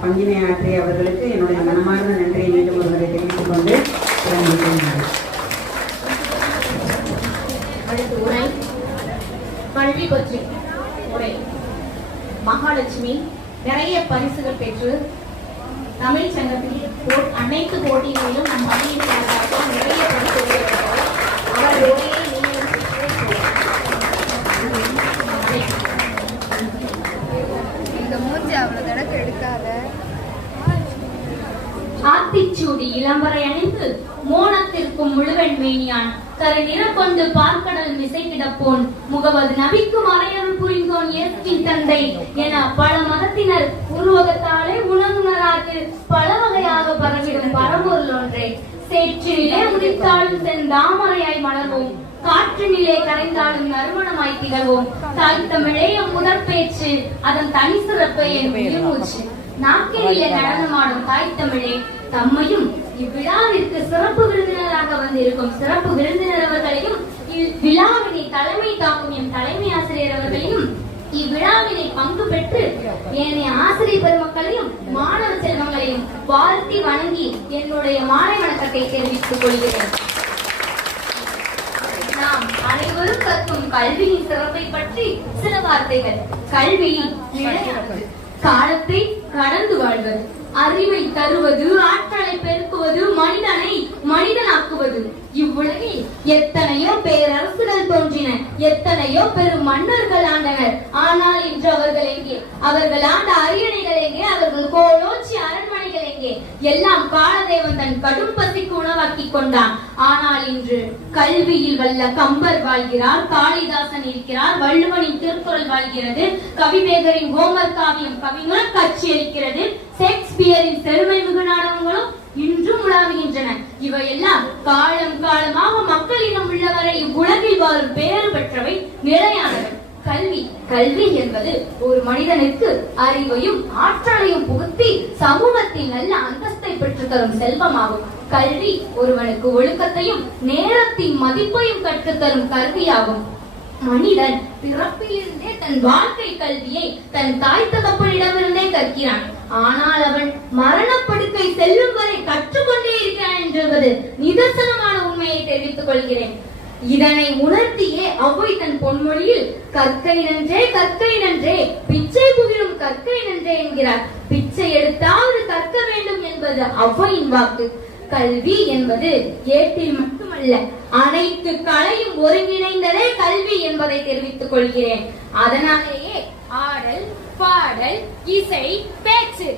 பங்கினை ஆற்றிய அவர்களுக்கு என்னுடைய மனமார்ந்த நன்றியை மீண்டும் ஒருவரை தெரிவித்துக் கொண்டு கல்வி பற்றி உரை. மகாலட்சுமி நிறைய பரிசுகள் பெற்று தமிழ் சங்கத்தில் அனைத்து போட்டிகளிலும் நம் பள்ளியில் நிறைய பரிசுகள் அவர் உரையை ஆத்திச்சூடி இளம்பரை அணிந்து மோனத்திற்கும் முழுவன் மேனியான் கரை நிறக்கொண்டு பார்க்கடல் மிசை கிடப்போன் முகவது நபிக்கு மறையருள் புரிந்தோன் இயற்கின் தந்தை என பல மதத்தினர் உருவகத்தாலே உணர்வுணராது பல வகையாக பரவிடும் பரம்பொருள் ஒன்றே. சேற்றினிலே உதித்தாலும் செந்தாமரையாய் மலர்வோம், காற்றினிலே கரைந்தாலும் நறுமணமாய் திகழ்வோம். தாய் தமிழே முதற் பேச்சு, அதன் தனி சிறப்பை என் மூச்சு. நாக்கினிலே நடனமாடும் தாய் தமிழே, தம்மையும் இவ்விழாவிற்கு சிறப்பு விருந்தினராக வந்திருக்கும் சிறப்பு விருந்தினர் அவர்களையும், இவ்விழாவினை தலைமை தாக்கும் என் தலைமை ஆசிரியர் அவர்களையும், இவ்விழாவினை பங்கு பெற்று ஏனைய ஆசிரியர் பெருமக்களையும் மாணவ செல்வங்களையும் வாழ்த்தி வணங்கி என்னுடைய மாலை வணக்கத்தை தெரிவித்துக் கொள்கிறேன். நாம் அனைவரும் கற்கும் கல்வியின் சிறப்பை பற்றி சில வார்த்தைகள். கல்வி நிலையானது, காலத்தை கடந்து வாழ்வது, அறிவை தருவது, ஆற்றலை பெருக்குவது, மனிதனை மனிதனாக்குவது. இவ்வுலகில் எத்தனையோ பேரரசுகள் தோன்றின, எத்தனையோ பெரும் மன்னர்கள் ஆண்டனர். ஆனால் இன்று அவர்கள் எங்கே? அவர்கள் ஆண்ட அரியணைகள் எங்கே? அவர்கள் கோலோச்சி அரண்மனைகள் எங்கே? எல்லாம் காலதேவன் தன் கடும் பசிக்கு உணவாக்கி கொண்டான். ஆனால் இன்று கல்வியில் வல்ல கம்பர் வாழ்கிறார், காளிதாசன் இருக்கிறார், வள்ளுவனின் திருக்குறள் வாழ்கிறது, கவிவேகரின் ஹோமர் காவியம் கவிஞர் காட்சி அளிக்கிறது, ஷேக்ஸ்பியரின் பெருமை மிகு நாடகங்களும் இன்றும் உலாவுகின்றன. இவையெல்லாம் காலம் காலமாக மக்களிடம் உள்ளவரை இவ்வுலகில் வாழும் பேறு பெற்றவை, நிலையானவை. கல்வி என்பது ஒரு மனிதனுக்கு அறிவையும் ஆற்றலையும் புகுத்தி சமூகத்தின் நல்ல அந்தஸ்தை பெற்று தரும் செல்வமாகும். கல்வி ஒருவனுக்கு ஒழுக்கத்தையும் நேரத்தின் மதிப்பையும் கற்றுத்தரும் கல்வியாகும். மனிதன் பிறப்பிலிருந்தே தன் வாழ்க்கை கல்வியை தன் தாய் தகப்பனிடமிருந்தே கற்கிறான். ஆனால் அவன் மரணப்படுக்கை செல்லும் வரை கற்றுக்கொண்டே இருக்கிறான் என்பது நிதர்சனமான உண்மையை தெரிவித்துக் கொள்கிறேன். இதனை உணர்த்தியே அவ்வை தன் பொன்மொழியில் கற்கை நன்றே கற்கை நன்றே, பிச்சை புகிலும் கற்கை நன்றே என்கிறார். பிச்சை எடுத்தாவது கற்க வேண்டும் என்பது அவ்வையின் வாக்கு. கல்வி என்பது ஏட்டில் மட்டுமல்ல, அனைத்து கலையும் ஒருங்கிணைந்ததே கல்வி என்பதை தெரிவித்துக் கொள்கிறேன். அதனாலேயே ஆடல், பாடல், இசை, பேச்சு